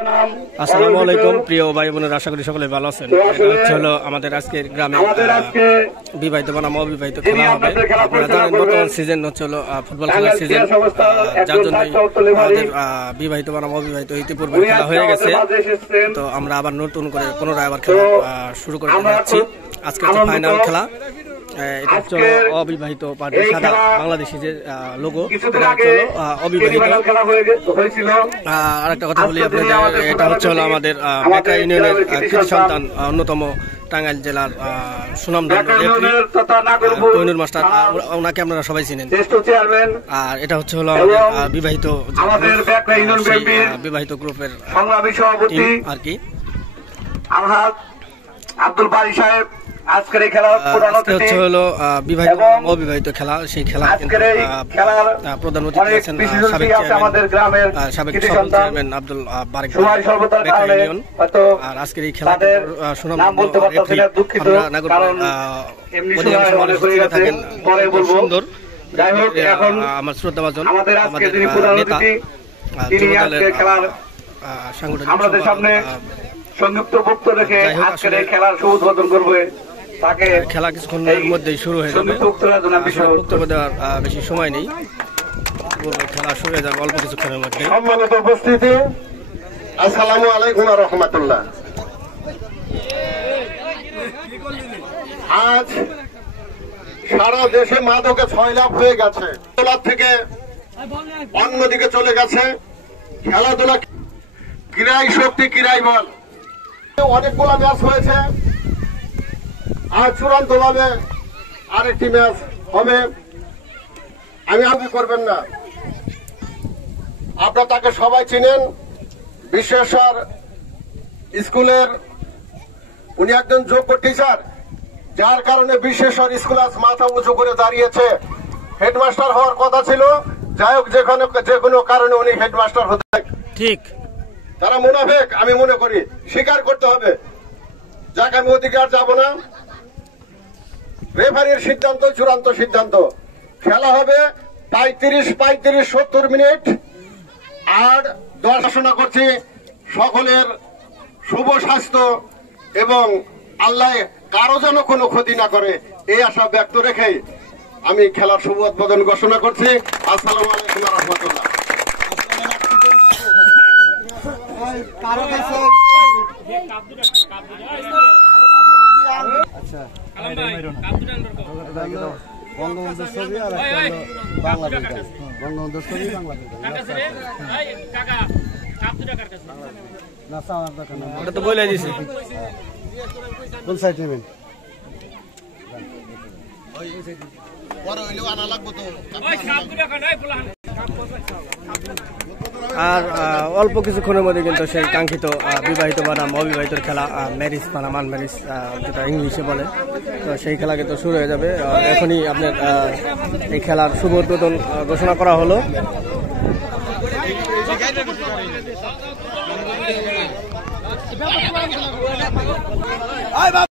আসসালামু আলাইকুম প্রিয় ভাই বোনেরা, আশা করি সকলে ভালো আছেন। এটা হচ্ছে হলো আমাদের আজকের গ্রামে বিবাহিত বনাম অবিবাহিত খেলা হবে। আপনারা জানেন বর্তমান সিজন হচ্ছে হলো ফুটবল খেলার সিজন, যার জন্য আমাদের বিবাহিত বনাম অবিবাহিত ইতিপূর্বে খেলা হয়ে গেছে। তো আমরা আবার নতুন করে পুনরায় আবার খেলা শুরু করে যাচ্ছি। আজকে হচ্ছে ফাইনাল খেলা। এটা হচ্ছে অবিবাহিত পার্টি, সাদা বাংলাদেশি যে লোগো, অবিবাহিত। আর একটা কথা বলি আপনাদের, এটা হচ্ছে হলো আমাদের বেকা ইউনিয়নের কৃতি সন্তান, অন্যতম টাঙ্গাইল জেলার সুনামধন্য তৈনুর মাস্টার, ওনাকে আপনারা সবাই চিনেন। আর এটা হচ্ছে হলো আমাদের বিবাহিত গ্রুপের আর কি আব্দুল বারী সাহেব। আজকের এই খেলা হচ্ছে হলো বিবাহিত অবিবাহিত খেলা। সেই খেলা প্রধান অতিথি আছেন সাবেক চেয়ারম্যান আব্দুল বারেক ইউনিয়ন। আর আজকের এই খেলা সুন্দর। আমার শ্রদ্ধাভাজন আমাদের নেতা সাংগঠনিক সংযুক্ত বক্তব্য রেখে আজকের এই খেলার শুভ উদ্বোধন করবে। তাকে খেলা কিছুক্ষণের মধ্যেই শুরু হয়ে যাবে। বক্তব্য দেওয়ার বেশি সময় নেই, খেলা শুরু হয়ে যাবে অল্প কিছুক্ষণের মধ্যে। সম্মানিত উপস্থিতি, আসসালামু আলাইকুম ওয়া রাহমাতুল্লাহ। আজ সারা দেশে মাদকে 6 লাখ হয়ে গেছে, থেকে অন্যদিকে চলে গেছে। খেলাধুলা ক্রীড়াই শক্তি, ক্রীড়াই বল। অনেকগুলো ম্যাচ হয়েছে, আর চূড়ান্ত ভাবে আরেকটি ম্যাচ হবে। আমি করবেন না, আপনারা তাকে সবাই চিনেন। বিশ্বেশ্বর স্কুলের উনি একজন যোগ্য টিচার, যার কারণে বিশ্বেশ্বর স্কুল আজ মাথা উঁচু করে দাঁড়িয়েছে। হেডমাস্টার হওয়ার কথা ছিল, যাই হোক যে কোনো কারণে উনি হেডমাস্টার হতে ঠিক। তারা মুনাফেক আমি মনে করি, স্বীকার করতে হবে। যাক, আমি ওদিকে আর যাবো না। রেফারির সিদ্ধান্ত চূড়ান্ত সিদ্ধান্ত। খেলা হবে 35-70 মিনিট। আর দর্শনা করছি সকলের শুভ স্বাস্থ্য এবং আল্লাহ কারো যেন কোনো ক্ষতি না করে, এই আশা ব্যক্ত রেখে আমি খেলার শুভ উদ্বোধন ঘোষণা করছি। আসসালামু আলাইকুম ওয়া রাহমাতুল্লাহ। বঙ্গবন্ধুর ছবি আর বাংলাদেশ, বঙ্গবন্ধুর ছবি ওটা তো বলে দিয়েছি। কোন সাইড নেবেন? আর অল্প কিছুক্ষণের মধ্যে কিন্তু সেই কাঙ্ক্ষিত বিবাহিত বনাম অবিবাহিত খেলা, ম্যারিজ বনাম আনম্যারিজ যেটা ইংলিশে বলে, তো সেই খেলা কিন্তু শুরু হয়ে যাবে এখনই। আপনার এই খেলার শুভ উদ্বোধন ঘোষণা করা হলো।